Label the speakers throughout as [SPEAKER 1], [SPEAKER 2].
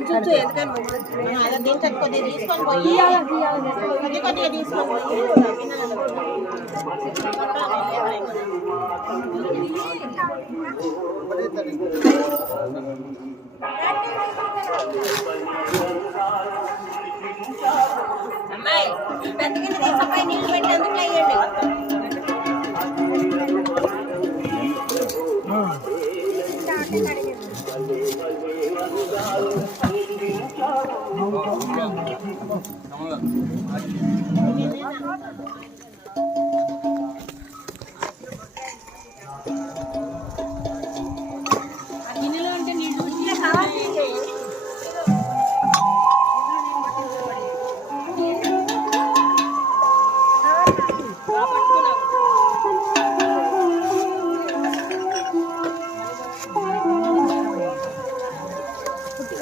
[SPEAKER 1] చూచు ఎందుకని? అలా దీంట్లో కొద్దిగా తీసుకొని పోయి కొద్ది కొద్దిగా తీసుకొని పోయి అమ్మాయి పెద్ద గిన్నె తీసుకుపోయి నీళ్ళు పెట్టి అందులో వేయండి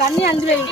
[SPEAKER 2] అన్ని అందులో ఇక.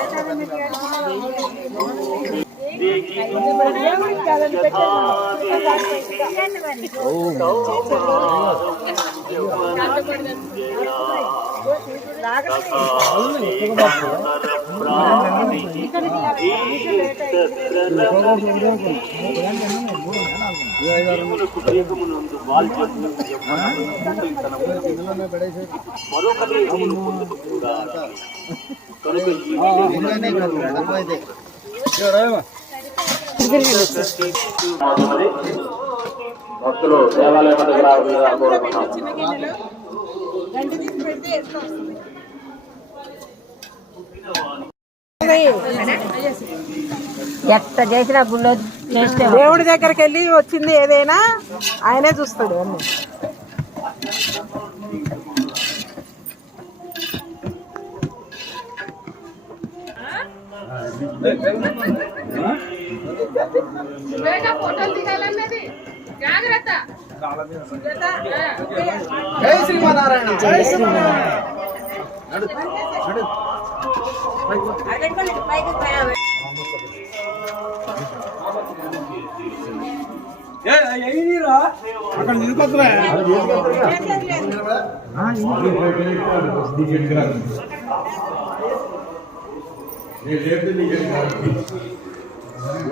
[SPEAKER 3] దేవాలయం వద్దకు రావాలని కోరుతున్నాం
[SPEAKER 1] ఇద్దరు
[SPEAKER 4] ఎట్ట చేసిన గుళ్ళో
[SPEAKER 1] దేవుడి దగ్గరికి వెళ్ళి వచ్చింది ఏదైనా ఆయనే చూస్తాడు అన్ని
[SPEAKER 4] Huh? ఫోటోలు దిగాలన్నది జాగ్రత్త. జై అక్కడ నిలుకొద్దురా ఇక్కడ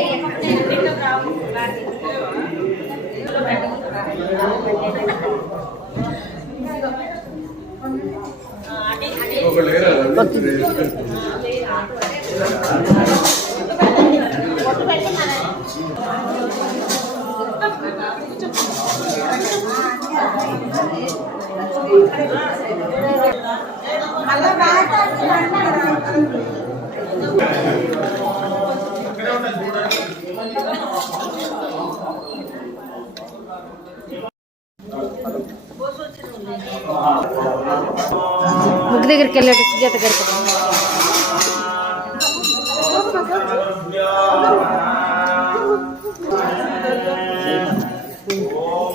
[SPEAKER 4] ముగ్గు దగ్గరికి వెళ్ళాడు సుజాత గారికి
[SPEAKER 5] ఓం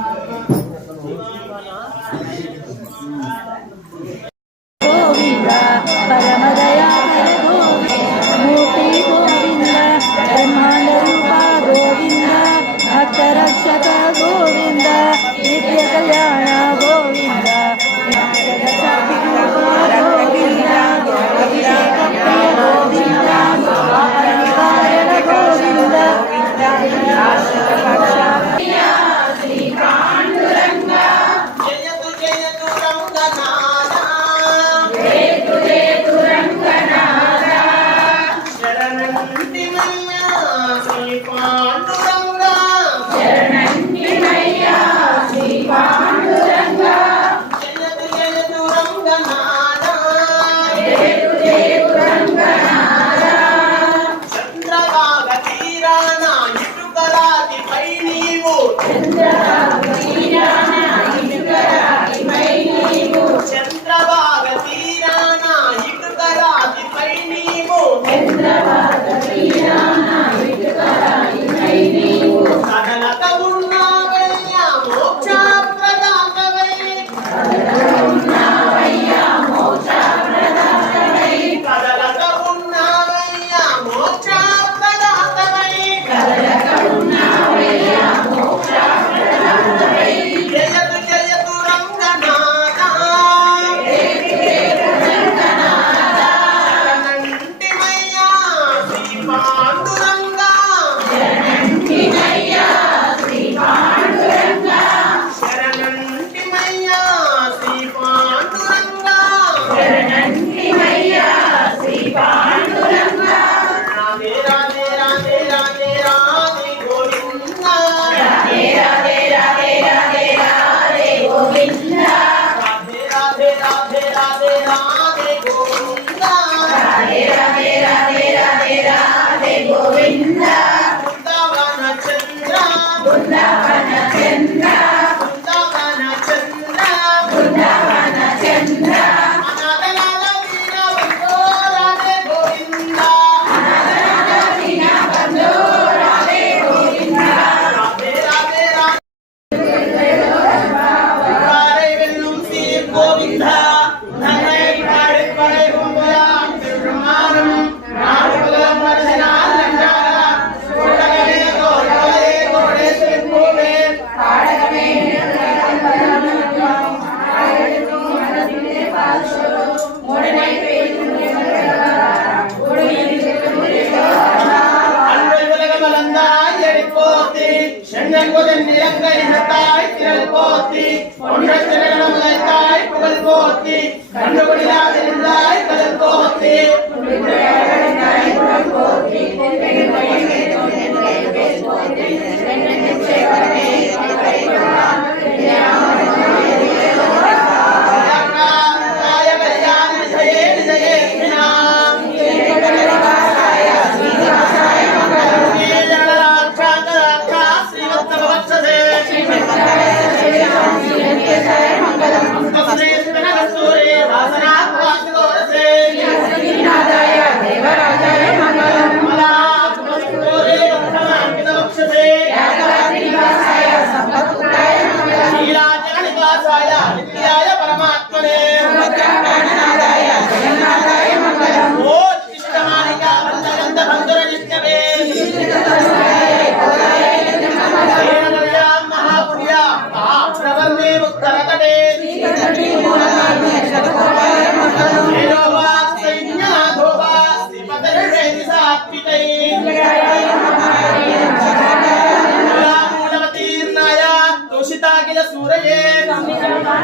[SPEAKER 5] கண்டபடிதான்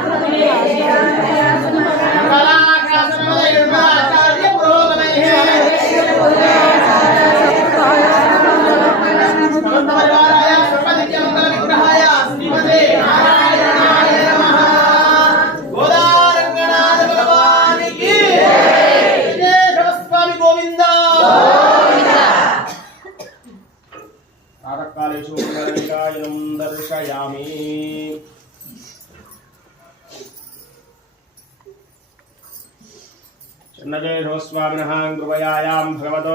[SPEAKER 5] Obrigada. नजयधोस्वामिनः कृपयायां भगवत